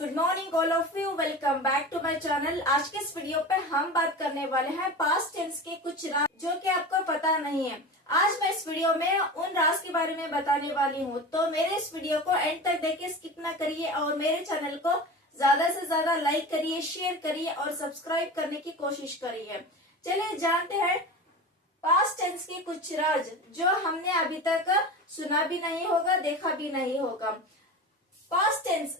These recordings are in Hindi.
Good morning all of you. Welcome back to my channel. आज के इस वीडियो पे हम बात करने वाले हैं पास्ट टेंस के कुछ राज जो कि आपको पता नहीं है। आज मैं इस वीडियो में उन राज के बारे में बताने वाली हूँ, तो मेरे इस वीडियो को एंड तक देखिए, स्किप ना करिए और मेरे चैनल को ज्यादा से ज्यादा लाइक करिए, शेयर करिए और सब्सक्राइब करने की कोशिश करिए। चलिए जानते हैं पास्ट टेंस के कुछ राज जो हमने अभी तक सुना भी नहीं होगा, देखा भी नहीं होगा। पास्ट टेंस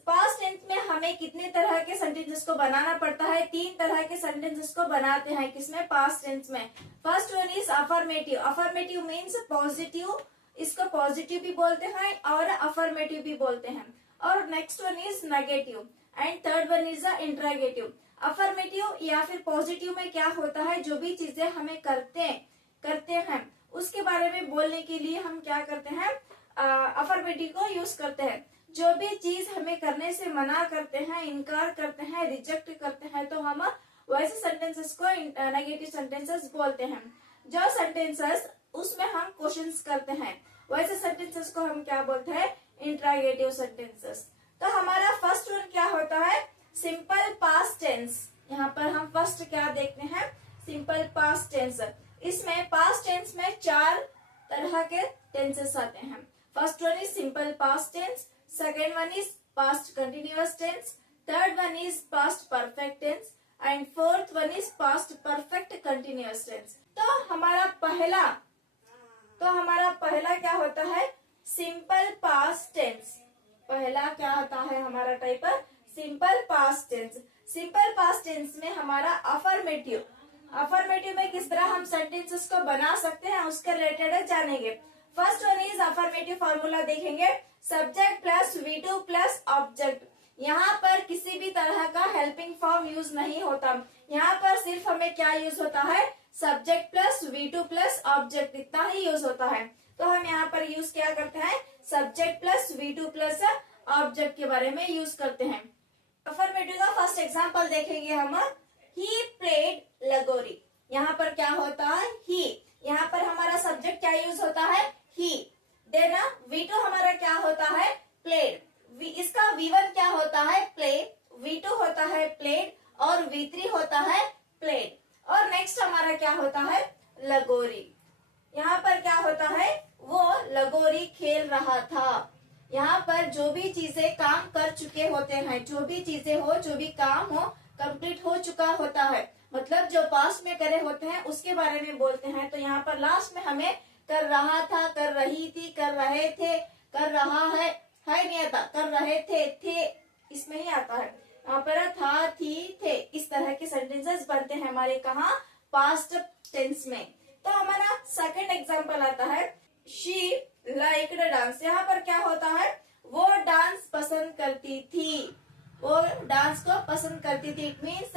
में हमें कितने तरह के सेंटेंसेस को बनाना पड़ता है? 3 तरह के सेंटेंसेस को बनाते हैं। किसमें? पास्ट टेंस में। First one is affirmative. Affirmative means positive, इसको पॉजिटिव भी बोलते हैं और अफर्मेटिव भी बोलते हैं। और next one is negative and third one is interrogative. Affirmative या फिर पॉजिटिव में क्या होता है? जो भी चीजें हमें करते हैं उसके बारे में बोलने के लिए हम क्या करते हैं? अफर्मेटिव को यूज करते हैं। जो भी चीज हमें करने से मना करते हैं, इनकार करते हैं, रिजेक्ट करते हैं, तो हम वैसे सेंटेंसेस को नेगेटिव सेंटेंसेस बोलते हैं। जो सेंटेंसेस उसमें हम क्वेश्चंस करते हैं, वैसे सेंटेंसेस को हम क्या बोलते हैं? Interrogative sentences. तो हमारा फर्स्ट वन क्या होता है? Simple past tense. यहाँ पर हम फर्स्ट क्या देखते हैं? Simple past tense. इसमें पास्ट टेंस में 4 तरह के टेंसेस आते हैं। First one is simple past tense, second one is past continuous tense, third one is past perfect tense and fourth one is past perfect continuous tense। तो हमारा पहला क्या होता है? Simple past tense. पहला क्या होता है हमारा type? Simple past tense. Simple past tense में हमारा अफर्मेटिव में किस तरह हम सेंटेंसेस को बना सकते हैं उसके रिलेटेड जानेंगे। First one is affirmative formula देखेंगे। Subject plus V2 plus object. यहाँ पर किसी भी तरह का हेल्पिंग फॉर्म यूज नहीं होता। यहाँ पर सिर्फ हमें क्या यूज होता है? Subject plus V2 plus object, इतना ही यूज होता है। तो हम यहाँ पर यूज क्या करते हैं? Subject plus V2 plus object के बारे में यूज करते हैं। अफर्मेटिव का फर्स्ट एग्जाम्पल देखेंगे हम। ही प्लेड लगोरी। यहाँ पर क्या होता है? ही। यहाँ पर हमारा सब्जेक्ट क्या यूज होता है? ही। देना V2 हमारा क्या होता है? प्लेड। इसका V1 क्या होता है? प्ले। V2 होता है प्लेड और V3 होता है प्लेड। और नेक्स्ट हमारा क्या होता है? लगोरी। यहाँ पर क्या होता है? वो लगोरी खेल रहा था। यहाँ पर जो भी चीजें काम कर चुके होते हैं, जो भी चीजें हो, जो भी काम हो, कंप्लीट हो चुका होता है, मतलब जो पास्ट में करे होते हैं उसके बारे में बोलते हैं। तो यहाँ पर लास्ट में हमें कर रहा था, कर रही थी, कर रहे थे, कर रहा है नहीं आता, कर रहे थे इसमें ही आता है। यहाँ पर था, थी, थे, इस तरह के सेंटेंसेस बनते हैं हमारे कहाँ? पास्ट टेंस में। तो हमारा सेकंड एग्जांपल आता है शी लाइक्ड डांस। यहाँ पर क्या होता है? वो डांस पसंद करती थी। वो डांस को पसंद करती थी। इट मीन्स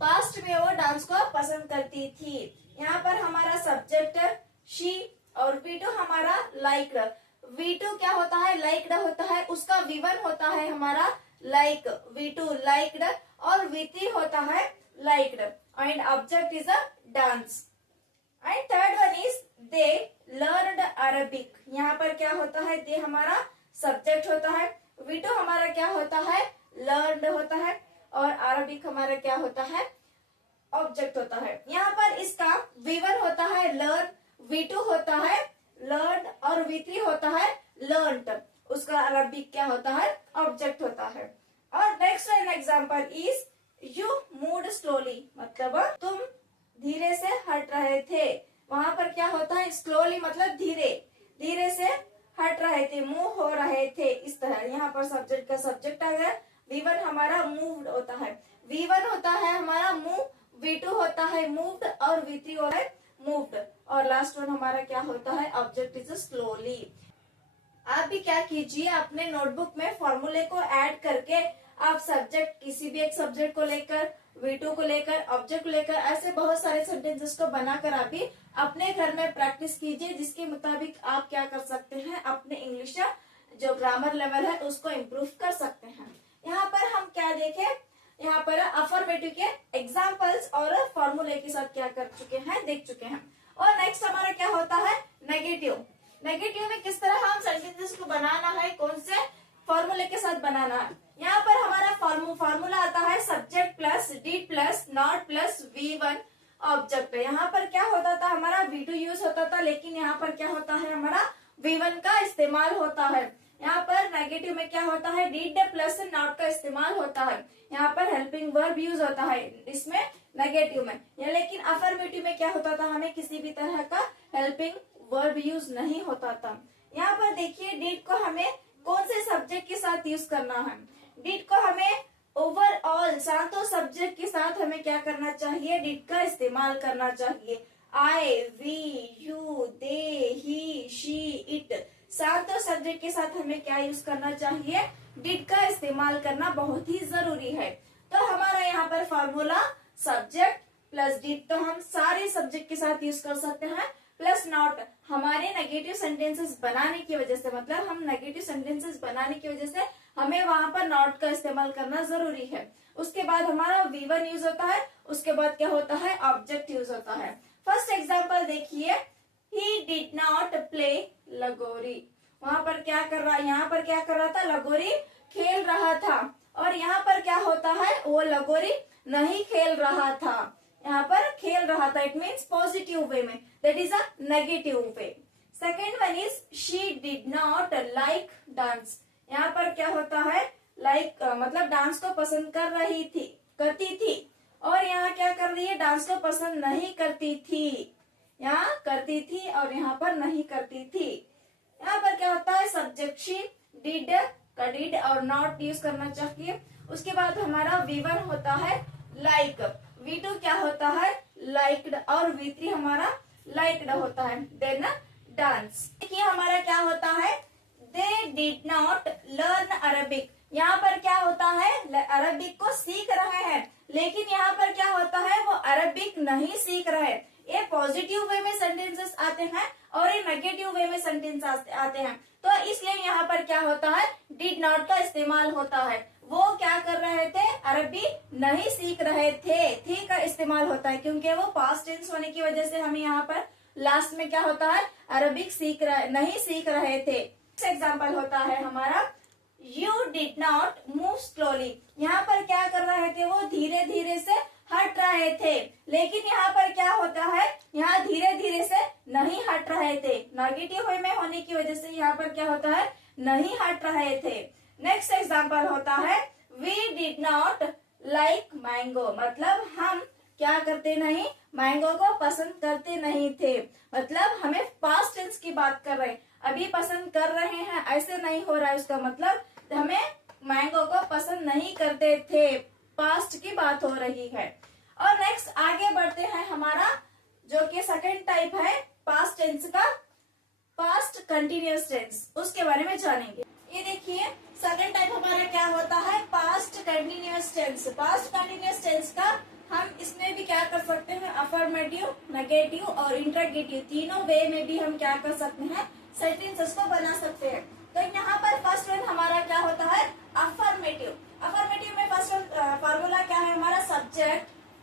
पास्ट में वो डांस को पसंद करती थी। यहाँ पर हमारा सब्जेक्ट शी और V2 हमारा लाइक्ड। V2 क्या होता है? लाइक्ड होता है। उसका V1 होता है हमारा लाइक, V2 लाइक्ड और V3 होता है liked and object is a dance. And third one is they learned Arabic. यहाँ पर क्या होता है? दे हमारा सब्जेक्ट होता है, V2 हमारा क्या होता है? लर्नड होता है और अरबिक हमारा क्या होता है? ऑब्जेक्ट होता है। यहाँ पर इसका V1 होता है लर्न, V2 होता है लर्न और V3 होता है लर्नड। उसका अरबिक क्या होता है? ऑब्जेक्ट होता है। और next example is you moved slowly, मतलब तुम धीरे से हट रहे थे। वहां पर क्या होता है? स्लोली मतलब धीरे से हट रहे थे, मूव हो रहे थे, इस तरह। यहाँ पर सब्जेक्ट का सब्जेक्ट आ गया। V1 हमारा मूव्ड होता है, V1 होता है हमारा मूव, V2 होता है मूव्ड और V3 होता है मूव्ड और लास्ट वन हमारा क्या होता है? Object is slowly. आप भी क्या कीजिए, अपने नोटबुक में फॉर्मूले को ऐड करके आप सब्जेक्ट, किसी भी एक सब्जेक्ट को लेकर, V2 को लेकर, ऑब्जेक्ट को लेकर, ऐसे बहुत सारे सेंटेंसेस को बनाकर आप भी अपने घर में प्रैक्टिस कीजिए, जिसके मुताबिक आप क्या कर सकते हैं? अपने इंग्लिश जो ग्रामर लेवल है उसको इम्प्रूव कर सकते हैं। यहाँ पर हम क्या देखें? यहाँ पर अफर्मेटिव के एग्जाम्पल्स और फॉर्मूले के साथ क्या कर चुके हैं? देख चुके हैं। और नेक्स्ट हमारा क्या होता है? नेगेटिव। नेगेटिव में किस तरह हम सेंटेंसेस को बनाना है, कौन से फॉर्मूले के साथ बनाना है। यहाँ पर हमारा formula plus did plus not plus V1 object. यहाँ पर क्या होता था, हमारा V2 यूज होता था, लेकिन यहाँ पर क्या होता है, हमारा V1 का इस्तेमाल होता है। यहाँ पर नेगेटिव में क्या होता है, डिड प्लस नॉट का इस्तेमाल होता है। यहाँ पर हेल्पिंग वर्ब यूज होता है इसमें नेगेटिव में, या लेकिन अफर्मेटिव में क्या होता था, हमें किसी भी तरह का हेल्पिंग वर्ब यूज नहीं होता था। यहाँ पर देखिए डिड को हमें कौन से सब्जेक्ट के साथ यूज करना है। डिड को हमें ओवरऑल सातों सब्जेक्ट के साथ हमें क्या करना चाहिए, डिड का इस्तेमाल करना चाहिए। I, we, you, they, he, she, it, सातों सब्जेक्ट के साथ हमें क्या यूज करना चाहिए, डिड का इस्तेमाल करना बहुत ही जरूरी है। तो हमारा यहाँ पर फॉर्मूला सब्जेक्ट प्लस डिड तो हम सारे सब्जेक्ट के साथ यूज कर सकते हैं, प्लस नॉट हमारे नेगेटिव सेंटेंसेस बनाने की वजह से, मतलब हम नेगेटिव सेंटेंसेस बनाने की वजह से हमें वहां पर नॉट का इस्तेमाल करना जरूरी है। उसके बाद हमारा V1 यूज होता है, उसके बाद क्या होता है, ऑब्जेक्ट यूज होता है। फर्स्ट एग्जांपल देखिए, ही डिड नॉट प्ले लगोरी। वहां पर क्या कर रहा, यहाँ पर क्या कर रहा था, लगोरी खेल रहा था, और यहाँ पर क्या होता है, वो लगोरी नहीं खेल रहा था, यहाँ पर खेल रहा था। इट मीन्स पॉजिटिव वे में, that is a negative way. Second one is she did not like dance. यहाँ पर क्या होता है, लाइक मतलब डांस को पसंद करती थी, और यहाँ क्या कर रही है, डांस को पसंद नहीं करती थी। यहाँ करती थी और यहाँ पर नहीं करती थी। यहाँ पर क्या होता है, सब्जेक्ट शी, डिड का डिड और नॉट यूज करना चाहिए। उसके बाद हमारा V1 होता है लाइक, V2 क्या होता है, लाइक्ड, और V3 हमारा लाइक्ड होता है। Then dance. देखिए हमारा क्या होता है, they did not learn Arabic. यहाँ पर क्या होता है, अरबिक को सीख रहे हैं, लेकिन यहाँ पर क्या होता है, वो अरबिक नहीं सीख रहे। ये पॉजिटिव वे में सेंटेंसेस आते हैं और ये नेगेटिव वे में सेंटेंस आते हैं, तो इसलिए यहाँ पर क्या होता है, डिड नॉट का इस्तेमाल होता है। वो क्या कर रहे थे, अरबी नहीं सीख रहे थे, थी का इस्तेमाल होता है, क्योंकि वो पास्ट टेंस होने की वजह से हमें यहाँ पर लास्ट में क्या होता है, अरबिक नहीं सीख रहे थे। एग्जाम्पल होता है हमारा, you did not move slowly. यहाँ पर क्या कर रहे थे, वो धीरे धीरे से हट रहे थे, लेकिन यहाँ पर क्या होता है, यहाँ धीरे धीरे से नहीं हट रहे थे। नेगेटिव वे में होने की वजह से यहाँ पर क्या होता है, नहीं हट रहे थे। नेक्स्ट एग्जाम्पल होता है, we did not like mango. मतलब हम क्या करते नहीं, मैंगो को पसंद करते नहीं थे। मतलब हमें पास्ट टेंस की बात कर रहे हैं, अभी पसंद कर रहे हैं ऐसे नहीं हो रहा है, उसका मतलब हमें मैंगो को पसंद नहीं करते थे, पास्ट की बात हो रही है। और नेक्स्ट आगे बढ़ते हैं, हमारा जो कि सेकंड टाइप है पास्ट टेंस का, पास्ट कंटिन्यूअस टेंस, उसके बारे में जानेंगे। ये देखिए सेकंड टाइप हमारा क्या होता है, past continuous tense. Past continuous tense का हम इसमें भी क्या कर सकते हैं, अफर्मेटिव, नेगेटिव और इंटरोगेटिव तीनों वे में भी हम क्या कर सकते हैं, सेंटेंसेस को बना सकते हैं। तो यहाँ पर फर्स्ट वन हमारा क्या होता है, अफर्मेटिव। अफर्मेटिव में फर्स्ट वन फॉर्मूला क्या है हमारा,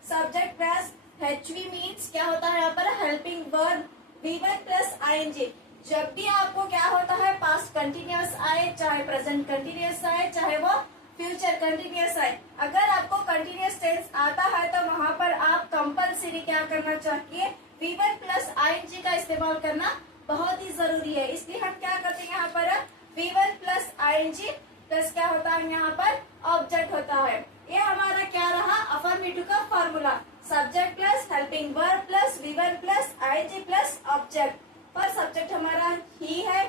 सब्जेक्ट प्लस HV मीन्स क्या होता है यहाँ पर, helping verb V1 plus ING। जब भी आपको क्या होता है, पास्ट कंटिन्यूअस आए, चाहे प्रेजेंट कंटिन्यूअस आए, चाहे वो फ्यूचर कंटिन्यूअस आए, अगर आपको कंटिन्यूअस टेंस आता है तो वहां पर आप कंपल्सरी क्या करना चाहिए, V1 प्लस ING का इस्तेमाल करना बहुत ही जरूरी है। इसलिए हम क्या करते हैं, यहाँ पर V1 प्लस ING प्लस क्या होता है, यहाँ पर ऑब्जेक्ट होता है। ये हमारा क्या रहा, अफर्मेटिव का formula, subject plus helping verb plus V1 plus ING plus object. पर सब्जेक्ट हमारा ही है,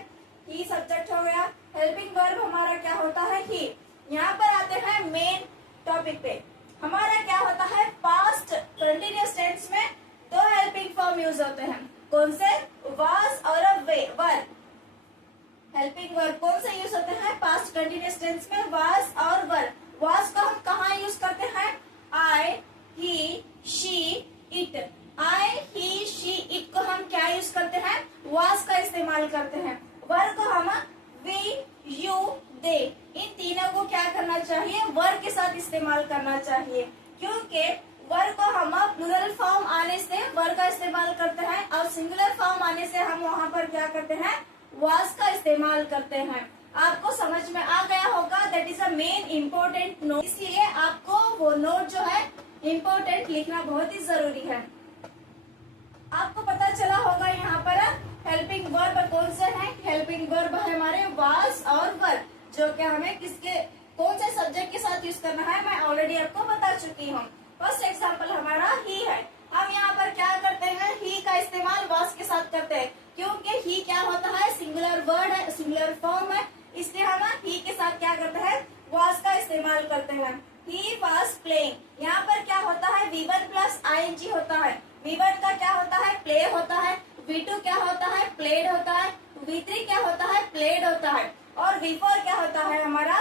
ही सब्जेक्ट हो गया। हेल्पिंग वर्ब हमारा क्या होता है, ही। यहाँ पर आते हैं मेन टॉपिक पे, हमारा क्या होता है, पास्ट कंटिन्यूअस टेंस में दो हेल्पिंग फॉर्म यूज होते हैं। कौन से, वाज और वर। हेल्पिंग वर्ब कौन से यूज होते हैं, पास्ट कंटिन्यूअस टेंस में वाज और वर। वाज को हम कहाँ यूज करते हैं, I, he, she, it. I, he, she, it को हम क्या यूज करते हैं, वाज का इस्तेमाल करते हैं। वर को हम वी, यू, दे, इन तीनों को क्या करना चाहिए, वर के साथ इस्तेमाल करना चाहिए, क्योंकि वर को हम प्लूरल फॉर्म आने से वर का इस्तेमाल करते हैं और सिंगुलर फॉर्म आने से हम वहाँ पर क्या करते हैं, वाज का इस्तेमाल करते हैं। आपको समझ में आ गया होगा। That is a main important note, इसलिए आपको वो नोट जो है इम्पोर्टेंट लिखना बहुत ही जरूरी है। आपको पता चला होगा यहाँ पर हेल्पिंग वर्ब कौन से हैं। हेल्पिंग वर्ब है हमारे वाज और वर, जो कि हमें किसके कौन से सब्जेक्ट के साथ यूज करना है मैं ऑलरेडी आपको बता चुकी हूँ। फर्स्ट एग्जाम्पल हमारा ही है। हम यहाँ पर क्या करते हैं, ही का इस्तेमाल वाज के साथ करते हैं, क्योंकि ही क्या होता है, सिंगुलर वर्ड है, सिंगुलर फॉर्म है, इसलिए हम ही के साथ क्या करते हैं, वाज का इस्तेमाल करते हैं। ही वाज प्लेइंग, यहाँ पर क्या होता है, V1 प्लस ING होता है। V1 का क्या होता है, प्ले होता है। V2 क्या होता है, प्लेड होता है। V3 क्या होता है, प्लेड होता है। और V4 क्या होता है हमारा,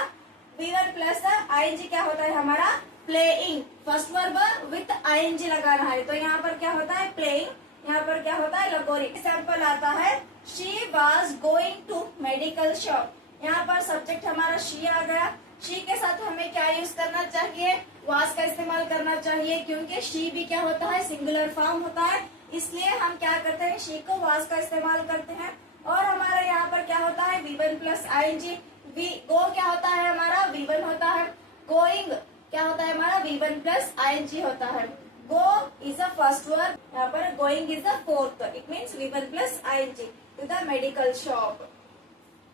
V1 प्लस ING क्या होता है हमारा, playing. First verb with ING लगाना है, तो यहाँ पर क्या होता है, प्लेइंग, यहाँ पर क्या होता है, लगोरी। एग्जाम्पल आता है, she was going to medical shop. यहाँ पर सब्जेक्ट हमारा शी आ गया। शी के साथ हमें क्या यूज करना चाहिए, वाज का इस्तेमाल करना चाहिए, क्योंकि शी भी क्या होता है, सिंगुलर फॉर्म होता है, इसलिए हम क्या करते हैं, शी को वाज का इस्तेमाल करते हैं। और हमारा यहाँ पर क्या होता है, V1 प्लस ING। गो क्या होता है हमारा, V1 होता है। गोइंग क्या होता है हमारा, V1 प्लस ING होता है। Go is a first verb, यहाँ पर going is a fourth, it means V1 plus ING to the medical shop.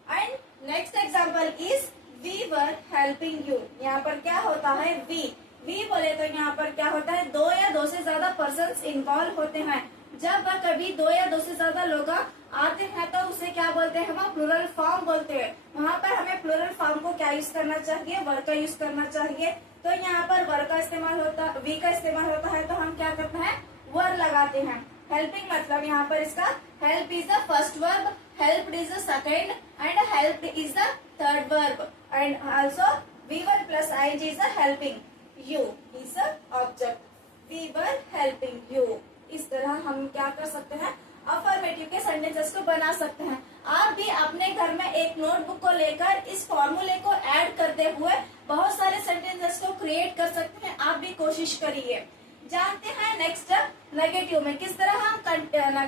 And next example is we were helping you. यहाँ पर क्या होता है, वी बोले तो यहाँ पर क्या होता है, दो या दो से ज्यादा पर्सन्स इन्वॉल्व होते हैं। जब कभी दो या दो से ज्यादा लोग आते हैं तो उसे क्या बोलते हैं, हम प्लूरल फॉर्म बोलते हैं। वहाँ पर हमें प्लूरल फॉर्म को क्या यूज करना चाहिए, वर का यूज करना चाहिए। तो यहाँ पर वर का इस्तेमाल होता, वी का इस्तेमाल होता है, तो हम क्या करते हैं, वर लगाते हैं। हेल्पिंग मतलब यहाँ पर इसका help is the first verb, helped is the second, and helped is the third verb, and also V1 plus ING is helping you is object. We were helping you. इस तरह हम क्या कर सकते हैं, अफर्मेटिव के सेंटेंसेस को बना सकते हैं। आप भी अपने घर में एक नोटबुक को लेकर इस फॉर्मूले को ऐड करते हुए बहुत सारे सेंटेंसेस को क्रिएट कर सकते हैं। आप भी कोशिश करिए। जानते हैं नेक्स्ट नेगेटिव में किस तरह हम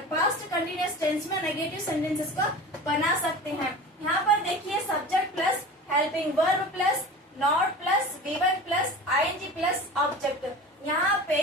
पास्ट कंटिन्यूअस टेंस में नेगेटिव सेंटेंसेस को बना सकते हैं। यहाँ पर देखिए, subject plus helping verb plus not plus V1 plus ING plus object. यहाँ पे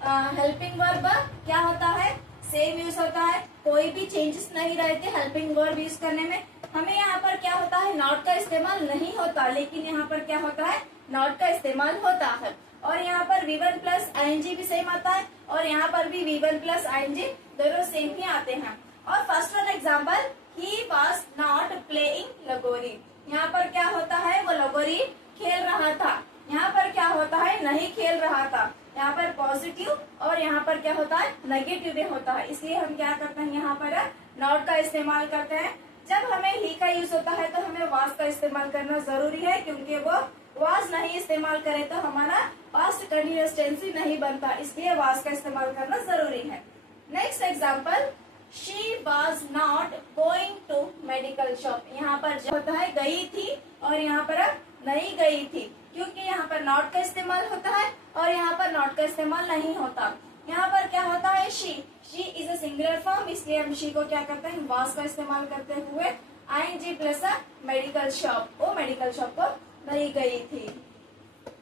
हेल्पिंग वर्ब क्या होता है, सेम यूज होता है, कोई भी चेंजेस नहीं रहते हेल्पिंग वर्ब यूज करने में। हमें यहाँ पर क्या होता है, नॉट का इस्तेमाल नहीं होता, लेकिन यहाँ पर क्या होता है, नॉट का इस्तेमाल होता है। और यहाँ पर V1 प्लस ING भी सेम आता है, और यहाँ पर भी V1 प्लस ING दोनों सेम ही आते हैं। और first one example, he was not playing लगोरी। यहाँ पर क्या होता है, वो लगोरी खेल रहा था। यहाँ पर क्या होता है, नहीं खेल रहा था। यहाँ पर पॉजिटिव और यहाँ पर क्या होता है, नेगेटिव भी होता है, इसलिए हम क्या करते हैं, यहाँ पर नॉट का इस्तेमाल करते हैं। जब हमें ही का यूज होता है तो हमें वाज का इस्तेमाल करना जरूरी है, क्योंकि वो वाज नहीं इस्तेमाल करे तो हमारा पास्ट कंटिन्यूअस टेंस ही नहीं बनता, इसलिए वाज का इस्तेमाल करना जरूरी है। Next example, she was not going to medical shop. यहाँ पर जो होता है, गई थी, और यहाँ पर नहीं गई थी, क्योंकि यहाँ पर नॉट का इस्तेमाल होता है और यहाँ पर नॉट का इस्तेमाल नहीं होता। यहाँ पर क्या होता है, she is a singular form, इसलिए हम शी को क्या करते हैं, वाज का इस्तेमाल करते हुए ING प्लस मेडिकल शॉप, वो मेडिकल शॉप को नहीं गई थी।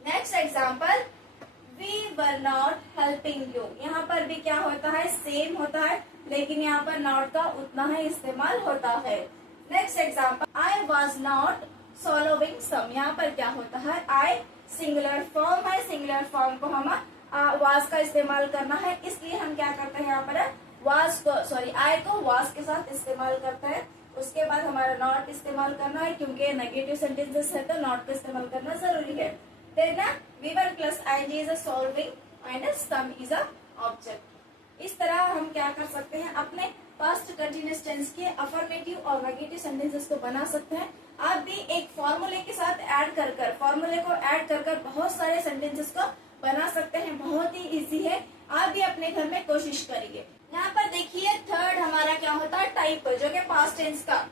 Next example, we were not helping you. यहाँ पर भी क्या होता है, सेम होता है, लेकिन यहाँ पर नॉट का उतना ही इस्तेमाल होता है। Next example, I was not solving sum. यहाँ पर क्या होता है, आई सिंगुलर फॉर्म है, सिंगुलर फॉर्म को हम वाज का इस्तेमाल करना है, इसलिए हम क्या करते हैं, यहाँ पर वाज को आई को वाज के साथ इस्तेमाल करते हैं। उसके बाद हमारा नॉट इस्तेमाल करना है, क्योंकि नेगेटिव सेंटेंसेस है तो नॉट का इस्तेमाल करना जरूरी है। Then V1 plus ING is a solving and sum is a object. इस तरह हम क्या कर सकते हैं, अपने पास्ट कंटिन्यूअस टेंस के अफर्मेटिव और नेगेटिव सेंटेंसेस को बना सकते हैं। आप भी एक फॉर्मूले के साथ फॉर्मूले को ऐड कर बहुत सारे सेंटेंसेस को बना सकते हैं। बहुत ही इजी है, आप भी अपने घर में कोशिश करिए। यहाँ पर देखिए, थर्ड हमारा क्या होता है, टाइप, जो कि पास्ट टेंस का।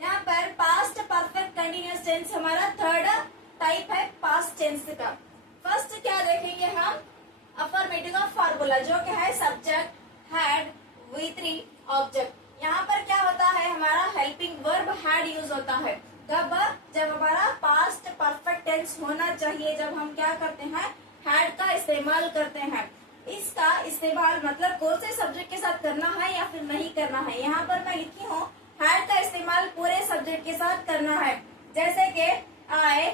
यहाँ पर पास्ट परफेक्ट कंटिन्यूअस टेंस हमारा थर्ड टाइप है पास्ट टेंस का। फर्स्ट क्या देखेंगे हम, अफर्मेटिव का फॉर्मूला, जो कि है सब्जेक्ट हैड V3 ऑब्जेक्ट। यहाँ पर क्या होता है, हमारा हेल्पिंग वर्ब हैड यूज होता है। कब? जब हमारा पास्ट परफेक्ट टेंस होना चाहिए, जब हम क्या करते हैं, हैड का इस्तेमाल करते हैं। इसका इस्तेमाल मतलब कौन से सब्जेक्ट के साथ करना है या फिर नहीं करना है। यहाँ पर मैं लिखी हूँ हैड का इस्तेमाल पूरे सब्जेक्ट के साथ करना है, जैसे कि I,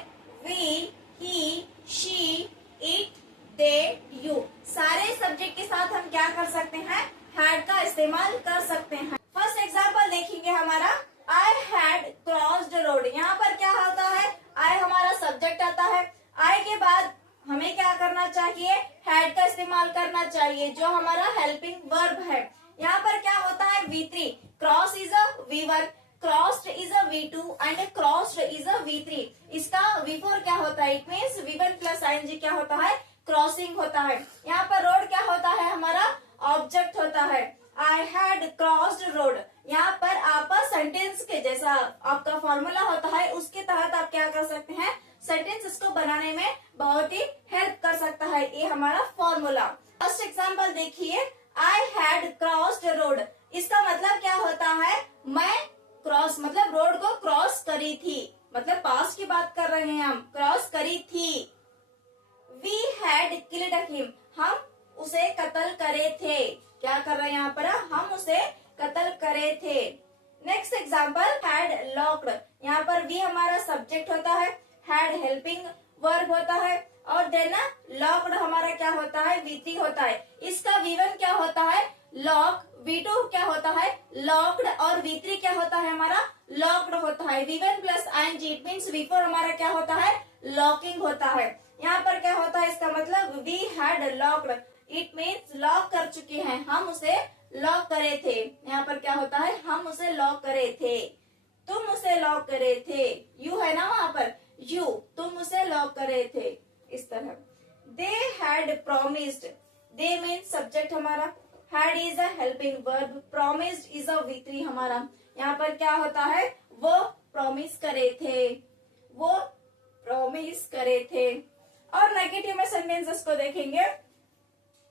we, he, she, it, they, you, सारे सब्जेक्ट के साथ हम क्या कर सकते हैं, हैड का इस्तेमाल कर सकते हैं। फर्स्ट एग्जाम्पल देखेंगे हमारा, आई हैड क्रॉस्ड रोड। यहाँ पर क्या होता है, आई हमारा सब्जेक्ट आता है, आई के बाद हमें क्या करना चाहिए, हैड का इस्तेमाल करना चाहिए, जो हमारा हेल्पिंग वर्ब है। यहाँ पर क्या होता है, V3, cross is a V1, crossed is a V2 and crossed is a V3। इसका V4 क्या होता है, it means V1 plus ing क्या होता है, क्रॉसिंग होता है। यहाँ पर रोड क्या होता है, हमारा ऑब्जेक्ट होता है। आई हैड क्रॉस्ड रोड, यहाँ पर आप सेंटेंस के जैसा आपका फॉर्मूला होता है, उसके तहत आप क्या कर सकते हैं, सेंटेंस इसको बनाने में बहुत ही हेल्प कर सकता है ये हमारा फॉर्मूला। फर्स्ट एग्जांपल देखिए, आई हैड क्रॉस्ड रोड। इसका मतलब क्या होता है, मैं क्रॉस मतलब रोड को क्रॉस करी थी, मतलब पास्ट की बात कर रहे हैं हम, क्रॉस करी थी। वी हैड किल्ड हिम, हम उसे कत्ल करे थे। क्या कर रहे हैं यहाँ पर, हम उसे कत्ल करे थे। Next example, had locked. यहाँ पर वी हमारा सब्जेक्ट होता है, हैड हेल्पिंग वर्ब होता है, और देन लॉक्ड हमारा क्या होता है, V3 होता है। इसका V1 क्या होता है, लॉक, V2 क्या होता है, लॉक्ड, और V3 क्या होता है, हमारा लॉक्ड होता है। V1 plus ing, it means V4 हमारा क्या होता है, लॉकिंग होता है। यहाँ पर क्या होता है, इसका मतलब we had locked, it means lock कर चुके हैं, हम उसे लॉक करे थे। यहाँ पर क्या होता है, हम उसे लॉक करे थे, तुम उसे लॉक करे थे, यू है ना वहां पर, यू, तुम उसे लॉक करे थे, इस तरह। They had promised, they means subject हमारा, had is a helping verb, promised is a V3 हमारा। यहाँ पर क्या होता है, वो प्रॉमिस करे थे, वो प्रॉमिस करे थे। और नेगेटिव में सेंटेंसेस को देखेंगे,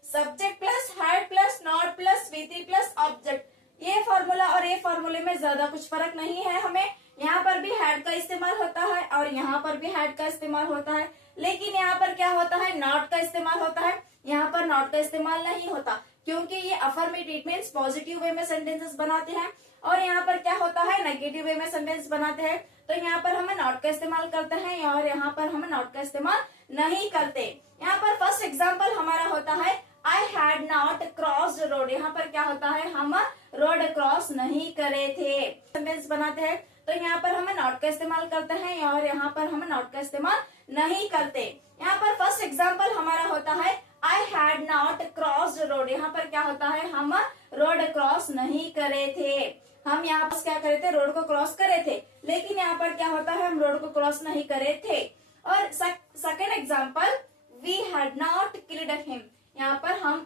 subject plus had plus not plus V3 plus object. ये फॉर्मूला और ये फॉर्मूले में ज्यादा कुछ फर्क नहीं है हमें, यहाँ पर भी हैड का इस्तेमाल होता है और यहाँ पर भी हैड का इस्तेमाल होता है, लेकिन यहाँ पर क्या होता है, नॉट का इस्तेमाल होता है, यहाँ पर नॉट का इस्तेमाल नहीं होता, क्योंकि ये अफर्मेटिव मीन्स पॉजिटिव वे में सेंटेंसेस बनाते हैं, और यहाँ पर क्या होता है, नेगेटिव वे में सेंटेंस बनाते हैं। तो यहाँ पर हमें नॉट का इस्तेमाल करते हैं और यहाँ पर हमें नॉट का इस्तेमाल नहीं करते। यहाँ पर फर्स्ट एग्जाम्पल हमारा होता है, I had not crossed road. यहाँ पर क्या होता है, हम रोड क्रॉस नहीं करे थे, सेंटेंस बनाते हैं, तो यहाँ पर हमें नॉट का इस्तेमाल करते हैं और यहाँ पर हम नॉट का इस्तेमाल नहीं करते। यहाँ पर फर्स्ट एग्जाम्पल हमारा होता है, I had not crossed road. यहाँ पर क्या होता है, हम रोड क्रॉस नहीं करे थे, हम यहाँ पर क्या करे थे, रोड को क्रॉस करे थे, लेकिन यहाँ पर क्या होता है, हम रोड को क्रॉस नहीं करे थे। और second example, we had not killed him. यहाँ पर हम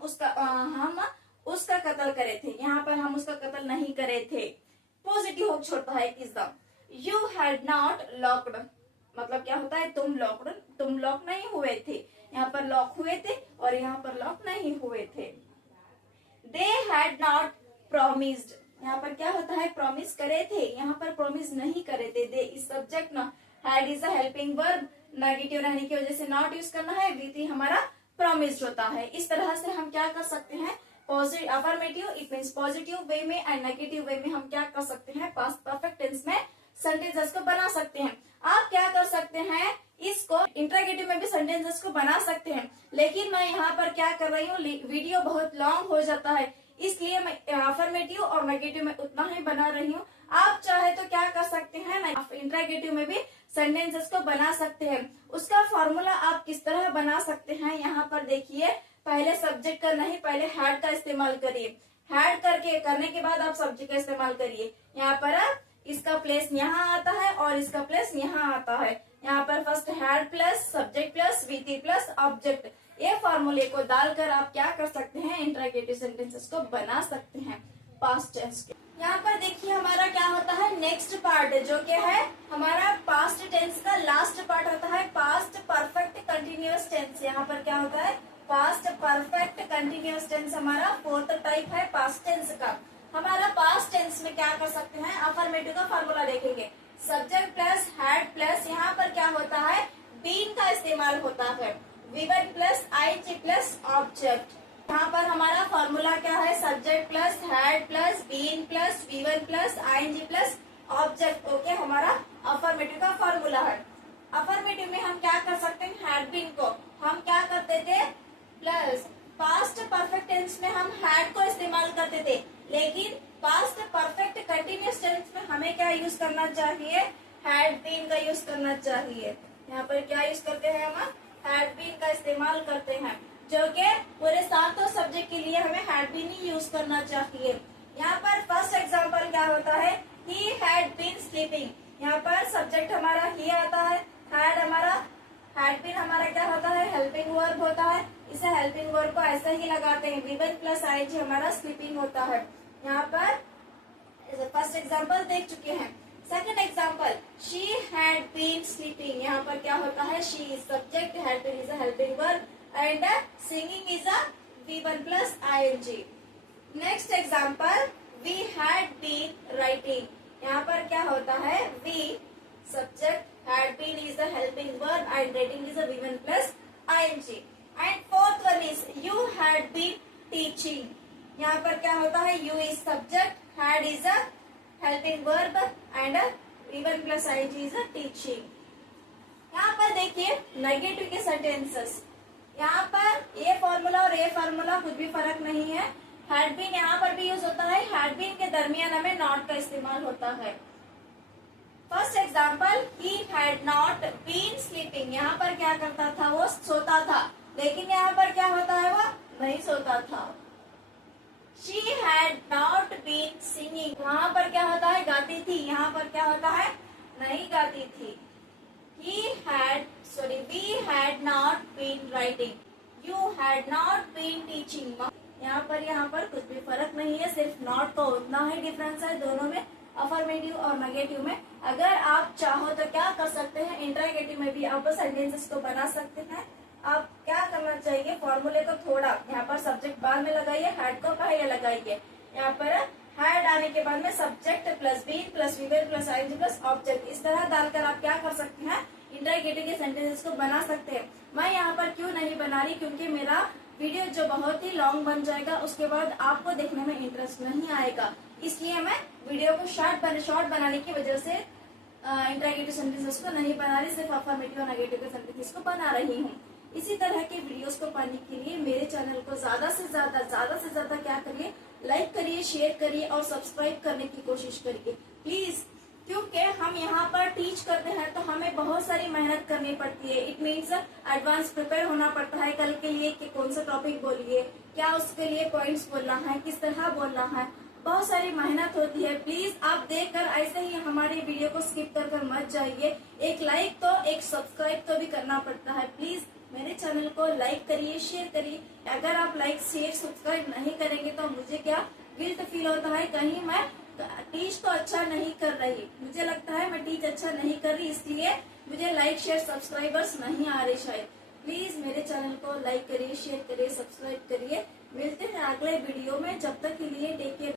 उसका कत्ल करे थे, यहाँ पर हम उसका कत्ल नहीं करे थे। पॉजिटिव होप छोड़ता है किसका, यू हैड नॉट लॉक्ड, मतलब क्या होता है, तुम लॉक नहीं हुए थे, यहाँ पर लॉक हुए थे और यहाँ पर लॉक नहीं हुए थे। दे हैड नॉट प्रोमिस्ड, यहाँ पर क्या होता है, प्रॉमिस करे थे, यहाँ पर प्रॉमिस नहीं करे थे। दे इज सब्जेक्ट ना, had is a helping verb, negative रहने की वजह से नॉट यूज करना है, V3 हमारा प्रॉमिस्ड होता है। इस तरह से हम क्या कर सकते हैं, positive affirmative it means positive way में एंड नेगेटिव वे में हम क्या कर सकते हैं, पास्ट परफेक्ट टेंस में सेंटेंसेस को बना सकते हैं। आप क्या कर सकते हैं, इसको इंट्रोगेटिव में भी सेंटेंसेस को बना सकते हैं, लेकिन मैं यहाँ पर क्या कर रही हूँ, वीडियो बहुत लॉन्ग हो जाता है, इसलिए मैं अफर्मेटिव और नेगेटिव में उतना ही बना रही हूँ। आप चाहे तो क्या कर सकते हैं, इंट्रोगेटिव में भी सेंटेंसेस को बना सकते हैं। उसका फॉर्मूला आप किस तरह बना सकते हैं, यहाँ पर देखिए, पहले सब्जेक्ट का नहीं, पहले हैड का इस्तेमाल करिए, हैड करने के बाद आप सब्जेक्ट का इस्तेमाल करिए। यहाँ पर इसका प्लेस यहाँ आता है और इसका प्लेस यहाँ आता है। यहाँ पर first had plus subject plus V3 plus object, ये फॉर्मूले को डालकर आप क्या कर सकते हैं, इंट्रोगेटिव सेंटेंसेस को बना सकते हैं पास्ट टेंस के। यहाँ पर देखिए हमारा क्या होता है, नेक्स्ट पार्ट जो कि है हमारा पास्ट टेंस का लास्ट पार्ट होता है, पास्ट परफेक्ट कंटिन्यूअस टेंस। यहाँ पर क्या होता है, पास्ट परफेक्ट कंटिन्यूअस टेंस हमारा फोर्थ टाइप है पास्ट टेंस का। हमारा पास्ट टेंस में क्या कर सकते हैं, अफर्मेटिव का फॉर्मूला देखेंगे, सब्जेक्ट प्लस हैड प्लस यहाँ पर क्या होता है, बीन का इस्तेमाल होता है। V1 plus ING plus object. यहाँ पर हमारा फॉर्मूला क्या है, subject plus had plus been plus V1 plus ING plus object. Okay, हमारा अफर्मेटिव का फॉर्मूला है। अफर्मेटिव में हम क्या कर सकते हैं, हैड बीन को हम क्या करते थे, प्लस पास्ट परफेक्ट टेंस में हम हैड को इस्तेमाल करते थे, लेकिन पास्ट परफेक्ट कंटिन्यूअस टेंस में हमें क्या यूज करना चाहिए, हैड बीन का यूज करना चाहिए। यहाँ पर क्या यूज करते हैं, हम हैड बीन का इस्तेमाल करते हैं, जो कि पूरे सातों सब्जेक्ट के लिए हमें हैड बीन ही यूज करना चाहिए। यहाँ पर फर्स्ट एग्जाम्पल क्या होता है, ही हैड बीन स्लीपिंग। यहाँ पर सब्जेक्ट हमारा ही आता है, हैड हमारा, हैड बीन हमारा क्या होता है, हेल्पिंग वर्ब होता है। इसे हेल्पिंग वर्ब को ऐसे ही लगाते हैं, V1 प्लस आईएनजी हमारा स्लीपिंग होता है। यहाँ पर फर्स्ट एग्जाम्पल देख चुके हैं। Second example, she had been sleeping. यहाँ पर क्या होता है, she is subject, had been is a helping verb and singing is a V1 plus ING. Next example, we had been writing. यहाँ पर क्या होता है, we subject, had been is a helping verb and rating is a V1 plus ing. And fourth one is you had been teaching. यहाँ पर क्या होता है, you is subject, had is a helping verb and V1 plus ing is a teaching. यहाँ पर देखिए नेगेटिव के सेंटेंसेस, यहाँ पर ये फॉर्मूला और ये फॉर्मूला कुछ भी फर्क नहीं है। हैड बीन यहाँ पर भी यूज होता है, हैड बीन के दरमियान हमें नॉट का इस्तेमाल होता है। First example, he had not been sleeping. यहाँ पर क्या करता था, वो सोता था, लेकिन यहाँ पर क्या होता है, वो नहीं सोता था। She had not been singing. वहां पर क्या होता है, गाती थी, यहाँ पर क्या होता है, नहीं गाती थी। We had not been writing. You had not been teaching. यहाँ पर कुछ भी फर्क नहीं है, सिर्फ नॉट का उतना ही डिफरेंस है दोनों में, अफर्मेटिव और नेगेटिव में। अगर आप चाहो तो क्या कर सकते हैं, इंटरोगेटिव में भी आप सेंटेंसेस को बना सकते हैं। आप क्या करना चाहिए, फॉर्मूले को थोड़ा यहाँ पर सब्जेक्ट बाद में लगाइए, हैड को पहले लगाइए। यहाँ पर हैड आने के बाद में subject plus been plus V1 plus ING plus object, इस तरह डालकर आप क्या कर सकते हैं, इंटरोगेटिव के सेंटेंसेस को बना सकते हैं। मैं यहाँ पर क्यों नहीं बना रही, क्योंकि मेरा वीडियो जो बहुत ही लॉन्ग बन जाएगा, उसके बाद आपको देखने में इंटरेस्ट नहीं आएगा, इसलिए मैं वीडियो को शॉर्ट बनाने की वजह से इंटरोगेटिव सेंटेंसेस को नहीं बना रही, सिर्फ अफर्मेटिव और नेगेटिव के सेंटेंसेस को बना रही हूँ। इसी तरह के वीडियोस को पाने के लिए मेरे चैनल को ज्यादा से ज्यादा क्या करिए, लाइक करिए, शेयर करिए और सब्सक्राइब करने की कोशिश करिए प्लीज, क्योंकि हम यहाँ पर टीच करते हैं तो हमें बहुत सारी मेहनत करनी पड़ती है। इट मीन्स एडवांस प्रिपेयर होना पड़ता है कल के लिए कि कौन सा टॉपिक बोलिए, क्या उसके लिए पॉइंट्स बोलना है, किस तरह बोलना है, बहुत सारी मेहनत होती है। प्लीज आप देखकर ऐसे ही हमारी वीडियो को स्किप कर मत जाइए। एक लाइक तो एक सब्सक्राइब तो भी करना पड़ता है। प्लीज मेरे चैनल को लाइक करिए, शेयर करिए। अगर आप लाइक शेयर सब्सक्राइब नहीं करेंगे तो मुझे क्या गिल्ट फील होता है, कहीं मैं टीच तो अच्छा नहीं कर रही, मुझे लगता है मैं टीच अच्छा नहीं कर रही, इसलिए मुझे लाइक शेयर सब्सक्राइबर्स नहीं आ रहे शायद। प्लीज मेरे चैनल को लाइक करिए, शेयर करिए, सब्सक्राइब करिए। मिलते हैं अगले वीडियो में, जब तक के लिए टेक केयर।